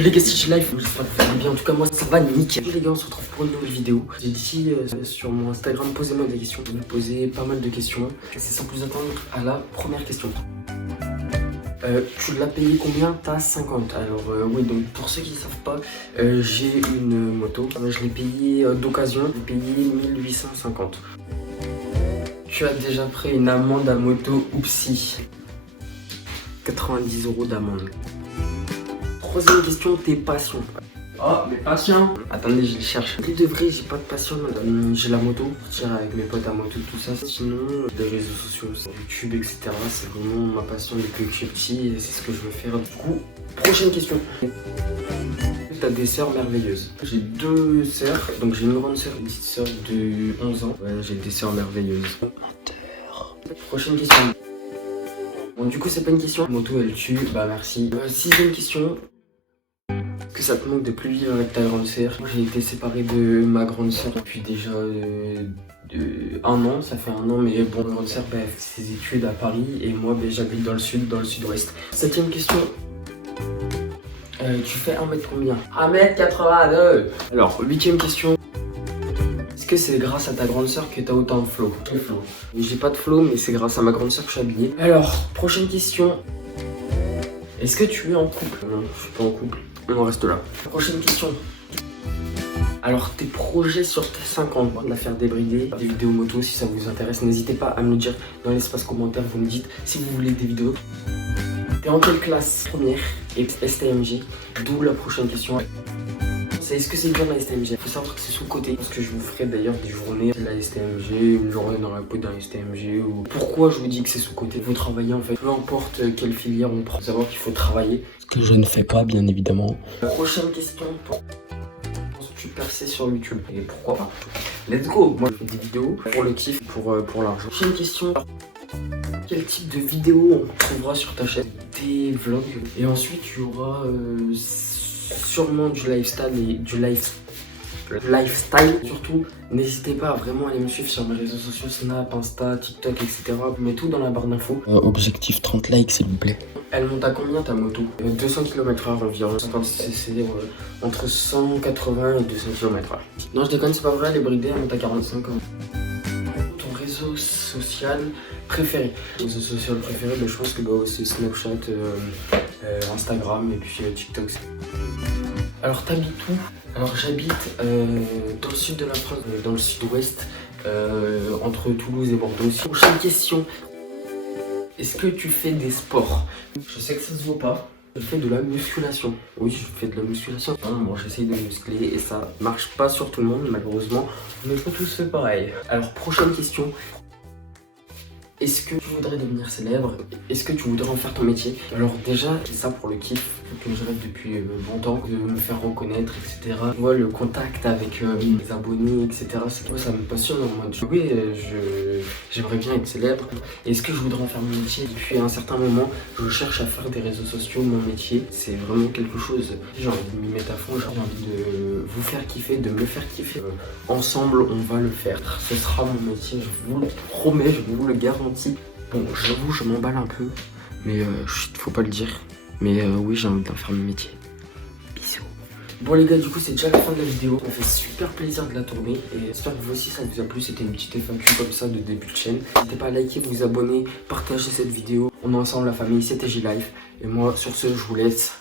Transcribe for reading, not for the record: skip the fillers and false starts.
Les gars, si je live, j'espère que vous allez bien. En tout cas, moi ça va nickel. Les gars, on se retrouve pour une nouvelle vidéo. J'ai dit sur mon Instagram, posez-moi des questions. Je vais poser pas mal de questions. C'est sans plus attendre à la première question. Tu l'as payé combien? T'as 50. Alors oui, donc pour ceux qui ne savent pas, j'ai une moto. Je l'ai payé d'occasion. Je l'ai payé 1850. Tu as déjà pris une amende à moto Oupsi. 90 € d'amende. Troisième question, tes passions. Oh, mes passions. Attendez, je les cherche. De vrai, j'ai pas de passion. J'ai la moto, partir avec mes potes à moto, tout ça. Sinon, les réseaux sociaux, YouTube, etc. C'est vraiment ma passion depuis que je suis petit et c'est ce que je veux faire. Du coup, prochaine question. T'as des sœurs merveilleuses. J'ai deux sœurs, donc j'ai une grande sœur et une petite sœur de 11 ans. Ouais, j'ai des sœurs merveilleuses. Menteur. Prochaine question. Bon, du coup, c'est pas une question. La moto, elle tue. Bah, merci. Sixième question. Est-ce que ça te manque de plus vivre avec ta grande sœur? J'ai été séparé de ma grande sœur depuis déjà un an. Ça fait un an, mais bon, ma grande sœur, bah, elle fait ses études à Paris et moi, bah, j'habite dans le sud, dans le sud-ouest. Septième question. Tu fais 1 mètre combien? 1m82. Alors, huitième question. Est-ce que c'est grâce à ta grande sœur que t'as autant de flow? Quel flow? J'ai pas de flow, mais c'est grâce à ma grande sœur que je suis habillé. Alors, prochaine question. Est-ce que tu es en couple? Non, je suis pas en couple. On en reste là. Prochaine question. Alors, tes projets sur tes 5 ans, de la faire débrider, des vidéos moto, si ça vous intéresse, n'hésitez pas à me le dire dans l'espace commentaire. Vous me dites si vous voulez des vidéos. T'es en quelle classe? Première et STMG. D'où la prochaine question. Est-ce que c'est bien la STMG? Il faut savoir que c'est sous-côté. Parce que je vous ferai d'ailleurs des journées de la STMG, une journée dans la peau d'un STMG. Ou... Pourquoi je vous dis que c'est sous-côté? Vous travaillez en fait, peu importe quelle filière on prend. Il faut savoir qu'il faut travailler. Ce que je ne fais pas, bien évidemment. Prochaine question. Tu percer sur YouTube? Et pourquoi pas? Let's go! Moi je fais des vidéos pour le kiff, pour l'argent. Prochaine question. Quel type de vidéo on trouvera sur ta chaîne? Des vlogs. Et ensuite il y aura sûrement du lifestyle et du lifestyle. Surtout, n'hésitez pas à vraiment aller me suivre sur mes réseaux sociaux, Snap, Insta, TikTok, etc. Je mets tout dans la barre d'infos. Objectif 30 likes s'il vous plaît. Elle monte à combien ta moto? 200 km/h environ. 50 cc, entre 180 et 200 km/h. Non, je déconne, c'est pas vrai, elle est bridée, elle monte à 45 ans. Ton réseau social préféré? Réseau social préféré, bah, je pense que c'est Snapchat, Instagram et puis TikTok. Alors t'habites où? Alors j'habite dans le sud de la France, dans le sud-ouest, entre Toulouse et Bordeaux. Prochaine question. Est-ce que tu fais des sports? Je sais que ça se voit pas. Je fais de la musculation. Oui, je fais de la musculation. Moi, j'essaye de muscler et ça marche pas sur tout le monde, malheureusement. On n'est pas tous fait pareil. Alors, prochaine question. Est-ce que tu voudrais devenir célèbre? Est-ce que tu voudrais en faire ton métier? Alors déjà, c'est ça pour le kiff que je rêve depuis longtemps, de me faire reconnaître, etc. Tu vois, le contact avec mes abonnés, etc. Ça me passionne en mode, oui, j'aimerais bien être célèbre. Est-ce que je voudrais en faire mon métier? Depuis un certain moment, je cherche à faire des réseaux sociaux mon métier. C'est vraiment quelque chose, j'ai envie de m'y mettre à fond, j'ai envie de vous faire kiffer, de me faire kiffer. Ensemble, on va le faire. Ce sera mon métier, je vous le promets, je vous le garantis. Bon, j'avoue, je m'emballe un peu, mais faut pas le dire. Mais oui, j'ai envie d'en faire mon métier. Bisous. Bon les gars, du coup c'est déjà la fin de la vidéo. Ça m'a fait super plaisir de la tourner et j'espère que vous aussi ça vous a plu. C'était une petite FAQ comme ça de début de chaîne. N'hésitez pas à liker, vous abonner, partager cette vidéo. On est ensemble la famille, c'était J-Life. Et moi sur ce, je vous laisse.